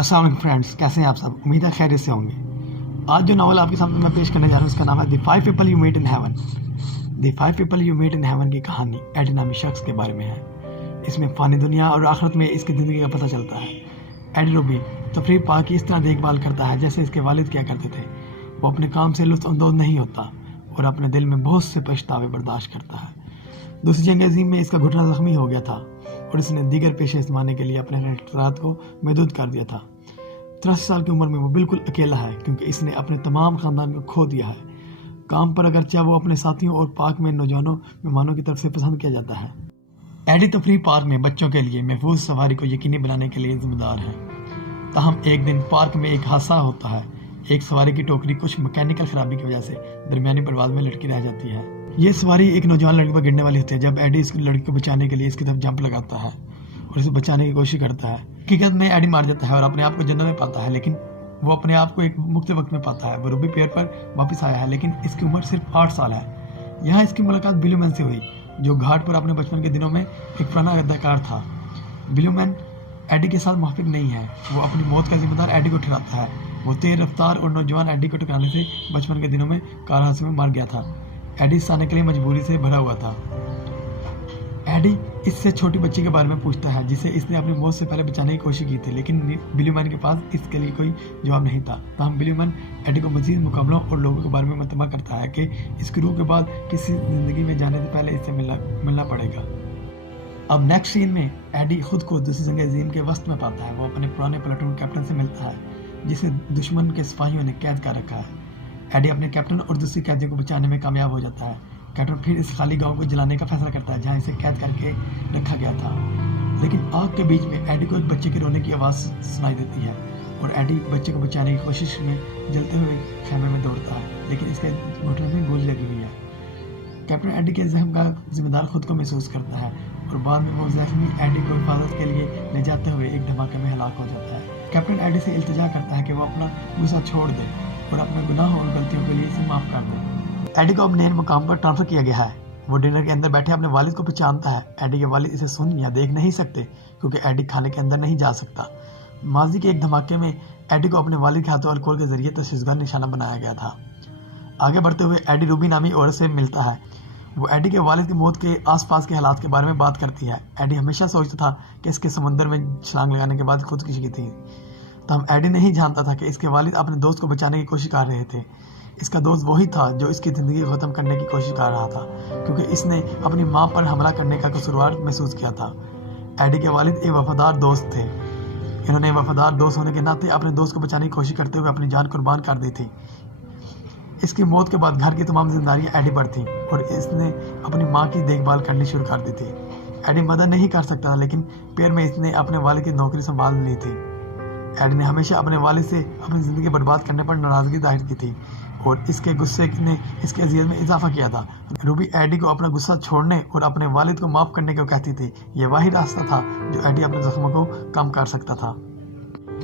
السلام علیکم فرینڈس، کیسے ہیں آپ سب؟ امید ہے خیریت سے ہوں گے۔ آج جو ناول آپ کے سامنے میں پیش کرنے جا رہا ہوں اس کا نام ہے the 5 people you meet in heaven. The 5 people you meet in heaven کی کہانی ایڈی نامی شخص کے بارے میں ہے۔ اس میں فانی دنیا اور آخرت میں اس کی زندگی کا پتہ چلتا ہے۔ ایڈی روبی تفریح پارک کی اس طرح دیکھ بھال کرتا ہے جیسے اس کے والد کیا کرتے تھے۔ وہ اپنے کام سے لطف اندوز نہیں ہوتا اور اپنے دل میں بہت سے پچھتاوے برداشت کرتا ہے۔ دوسری جنگ عظیم میں اس کا گھٹنا زخمی ہو گیا تھا اور اس نے دیگر پیشے استعمال کے لیے اپنے اختیارات کو محدود کر دیا تھا۔ 83 سال کی عمر میں وہ بالکل اکیلا ہے کیونکہ اس نے اپنے تمام خاندان کو کھو دیا ہے۔ کام پر اگرچہ وہ اپنے ساتھیوں اور پارک میں نوجوانوں مہمانوں کی طرف سے پسند کیا جاتا ہے۔ ایڈی تفریح پارک میں بچوں کے لیے محفوظ سواری کو یقینی بنانے کے لیے ذمہ دار ہے۔ تاہم ایک دن پارک میں ایک حادثہ ہوتا ہے۔ ایک سواری کی ٹوکری کچھ مکینیکل خرابی کی وجہ سے درمیانی پرواز میں لٹکی رہ جاتی ہے۔ یہ سواری ایک نوجوان لڑکی پر گرنے والی ہوتی ہے جب ایڈی اس لڑکی کو بچانے کے لیے اس کی طرف جمپ لگاتا ہے اور اسے بچانے کی کوشش کرتا ہے۔ حقیقت میں ایڈی مار جاتا ہے اور اپنے آپ کو جنت میں پاتا ہے، لیکن وہ اپنے آپ کو ایک مختلف وقت میں پاتا ہے۔ وہ روبی پیئر پر واپس آیا ہے لیکن اس کی عمر صرف 8 سال ہے۔ یہاں اس کی ملاقات بلیو مین سے ہوئی جو گھاٹ پر اپنے بچپن کے دنوں میں ایک پرانا اداکار تھا۔ بلیو مین ایڈی کے ساتھ موافق نہیں ہے۔ وہ اپنی موت کا ذمہ دار ایڈی کو ٹھہراتا ہے۔ وہ تیز رفتار اور نوجوان ایڈی کو ٹکرانے سے بچپن کے دنوں میں کار حادثے میں مر گیا تھا۔ ایڈی اس آنے کے لیے مجبوری سے بھرا ہوا تھا۔ ایڈی اس سے چھوٹی بچی کے بارے میں پوچھتا ہے جسے اس نے اپنی موت سے پہلے بچانے کی کوشش کی تھی، لیکن بلیو مین کے پاس اس کے لیے کوئی جواب نہیں تھا۔ تاہم بلیو مین ایڈی کو مزید مقابلوں اور لوگوں کے بارے میں مطمع کرتا ہے کہ اس کی روح کے بعد کسی زندگی میں جانے سے پہلے اس سے ملنا پڑے گا۔ اب نیکسٹ سین میں ایڈی خود کو دوسری جنگ عظیم کے وسط میں پاتا ہے۔ وہ اپنے پرانے پلاٹون کیپٹن سے ملتا ہے جسے دشمن کے سپاہیوں نے قید کر رکھا ہے۔ ایڈی اپنے کیپٹن اور دوسری قیدیوں کو بچانے میں کامیاب ہو جاتا ہے۔ کیپٹن پھر اس خالی گاؤں کو جلانے کا فیصلہ کرتا ہے جہاں اسے قید کر کے رکھا گیا تھا، لیکن آگ کے بیچ میں ایڈی کو ایک بچے کے رونے کی آواز سنائی دیتی ہے اور ایڈی بچے کو بچانے کی کوشش میں جلتے ہوئے خیمے میں دوڑتا ہے، لیکن اس کے گھٹنے میں گولی لگی ہوئی ہے۔ کیپٹن ایڈی کے زخم کا ذمہ دار خود کو محسوس کرتا ہے اور بعد میں وہ زخمی ایڈی کو حفاظت کے لیے لے جاتے ہوئے ایک دھماکے میں ہلاک ہو جاتا ہے۔ کیپٹن ایڈی سے التجا کرتا ہے کہ وہ اپنا غصہ چھوڑ دے اور اپنے گناہوں اور غلطیوں کے لیے اسے معاف کر دے۔ ایڈی کو اب نئے مقام پر ٹرانسفر کیا گیا ہے۔ وہ ڈنر کے اندر بیٹھے اپنے والد کو پہچانتا ہے۔ ایڈی کے والد اسے سن یا دیکھ نہیں سکتے کیونکہ ایڈی کھانے کے اندر نہیں جا سکتا۔ ماضی کے ایک دھماکے میں ایڈی کو اپنے والد کے ہاتھوں الکوہل کے ذریعے تشویشگر نشانہ بنایا گیا تھا۔ آگے بڑھتے ہوئے ایڈی روبی نامی عورت سے ملتا ہے۔ وہ ایڈی کے والد کی موت کے آس پاس کے حالات کے بارے میں بات کرتی ہے۔ ایڈی ہمیشہ سوچتا تھا کہ اس کے سمندر میں چھلانگ لگانے کے بعد خودکشی کی تھی، تاہم ایڈی نہیں جانتا تھا کہ اس کے والد اپنے دوست کو بچانے کی کوشش کر رہے تھے۔ اس کا دوست وہی تھا جو اس کی زندگی کو ختم کرنے کی کوشش کر رہا تھا کیونکہ اس نے اپنی ماں پر حملہ کرنے کا قصوروار محسوس کیا تھا۔ ایڈی کے والد ایک وفادار دوست تھے۔ انہوں نے وفادار دوست ہونے کے ناطے اپنے دوست کو بچانے کی کوشش کرتے ہوئے اپنی جان قربان کر دی تھی۔ اس کی موت کے بعد گھر کی تمام ذمہ داریاں ایڈی پر تھیں اور اس نے اپنی ماں کی دیکھ بھال کرنی شروع کر دی تھی۔ ایڈی مدد نہیں کر سکتا تھا لیکن پیر میں اس نے اپنے والد کی نوکری سنبھال لی تھی۔ ایڈی نے ہمیشہ اپنے والد سے اپنی زندگی برباد کرنے پر ناراضگی ظاہر کی تھی اور اس کے غصے نے اس کی اذیت میں اضافہ کیا تھا۔ روبی ایڈی کو اپنا غصہ چھوڑنے اور اپنے والد کو معاف کرنے کو کہتی تھی۔ یہ وہی راستہ تھا جو ایڈی اپنے زخموں کو کم کر سکتا تھا۔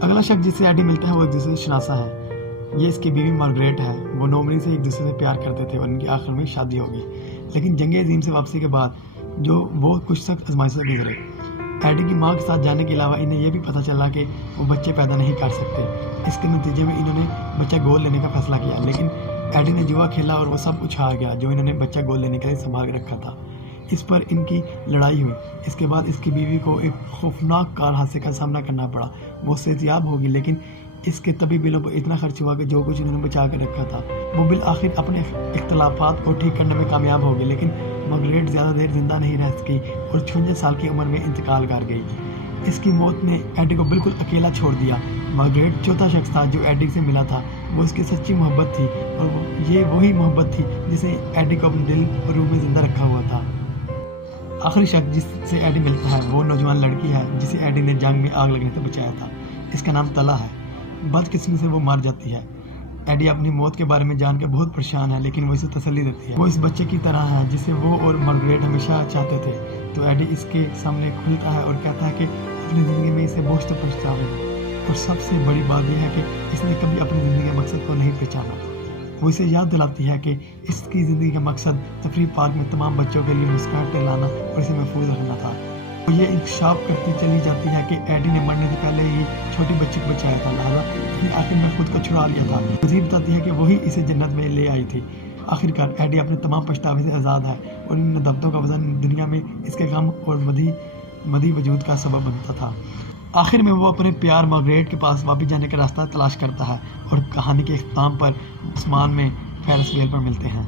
اگلا شخص جس سے ایڈی ملتا ہے وہ ایک دوسرے سے شناسا ہے۔ یہ اس کی بیوی مارگریٹ ہے۔ وہ 9 مئی سے ایک دوسرے سے پیار کرتے تھے اور ان کی آخر میں شادی ہوگی، لیکن جنگ عظیم سے واپسی کے بعد وہ کچھ سخت آزمائشوں سے گزرے۔ ایڈی کی ماں کے ساتھ جانے کے علاوہ انہیں یہ بھی پتہ چلا کہ وہ بچے پیدا نہیں کر سکتے۔ اس کے نتیجے میں انہوں نے بچہ گود لینے کا فیصلہ کیا، لیکن ایڈی نے جوا کھیلا اور وہ سب کچھ ہار گیا جو انہوں نے بچہ گود لینے کے لیے سنبھال کے رکھا تھا۔ اس پر ان کی لڑائی ہوئی۔ اس کے بعد اس کی بیوی کو ایک خوفناک کار حادثے کا سامنا کرنا پڑا۔ وہ صحتیاب ہوگی لیکن اس کے طبی بلوں پر اتنا خرچ ہوا کہ جو کچھ انہوں نے بچا کر رکھا تھا وہ بالآخر اپنے اختلافات کو ٹھیک کرنے میں کامیاب ہوگی، لیکن مارگریٹ زیادہ دیر زندہ نہیں رہ سکی اور 56 سال کی عمر میں انتقال کر گئی۔ اس کی موت نے ایڈی کو بالکل اکیلا چھوڑ دیا۔ مارگریٹ چوتھا شخص تھا جو ایڈی سے ملا تھا۔ وہ اس کی سچی محبت تھی اور یہ وہی محبت تھی جسے ایڈی کو اپنے دل اور روح میں زندہ رکھا ہوا تھا۔ آخری شخص جس سے ایڈی ملتا ہے وہ نوجوان لڑکی ہے جسے ایڈی نے جنگ میں آگ لگنے سے بچایا تھا۔ اس کا نام تلا ہے۔ بدقسمتی سے وہ مر جاتی ہے۔ ایڈی اپنی موت کے بارے میں جان کے بہت پریشان ہے لیکن وہ اسے تسلی دیتی ہے۔ وہ اس بچے کی طرح ہے جسے وہ اور مارگریٹ ہمیشہ چاہتے تھے۔ تو ایڈی اس کے سامنے کھلتا ہے اور کہتا ہے کہ اپنی زندگی میں اسے بہت سے پچھتاوے ہیں اور سب سے بڑی بات یہ ہے کہ اس نے کبھی اپنی زندگی کے مقصد کو نہیں پہچانا۔ وہ اسے یاد دلاتی ہے کہ اس کی زندگی کا مقصد تفریح پارک میں تمام بچوں کے لیے مسکراہٹ لانا اور اسے محفوظ رکھنا تھا۔ یہ انکشاف کرتی چلی جاتی ہے کہ ایڈی نے مرنے سے پہلے ہی چھوٹی بچی کو بچایا تھا، لہٰذا اس نے آخر میں خود کو چھڑا لیا تھا۔ مزید بتاتی ہے کہ وہی اسے جنت میں لے آئی تھی۔ آخرکار ایڈی اپنے تمام پچھتاوے سے آزاد ہے اور ان ندبتوں کا وزن دنیا میں اس کے غم اور مدی وجود کا سبب بنتا تھا۔ آخر میں وہ اپنے پیار مارگریٹ کے پاس واپس جانے کا راستہ تلاش کرتا ہے اور کہانی کے اختتام پر آسمان میں فیرس ویل پر ملتے ہیں۔